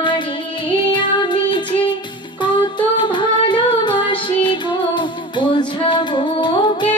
তোমারে আমি যে কত ভালোবাসি গো বোঝাবো কে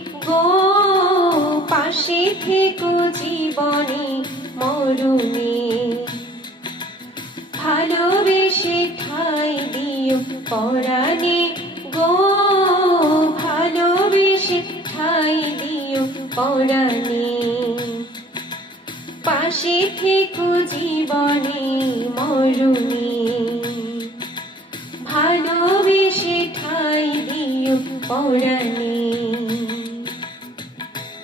পাশে থেকো জীবনে মরণে ভালোবেসে ঠাই দিও পরাণে গো। ভালোবেসে ঠাই দিও পরাণে। পাশে থেকো জীবনে মরুনি ভালোবেসে ঠাই দিও পরাণে।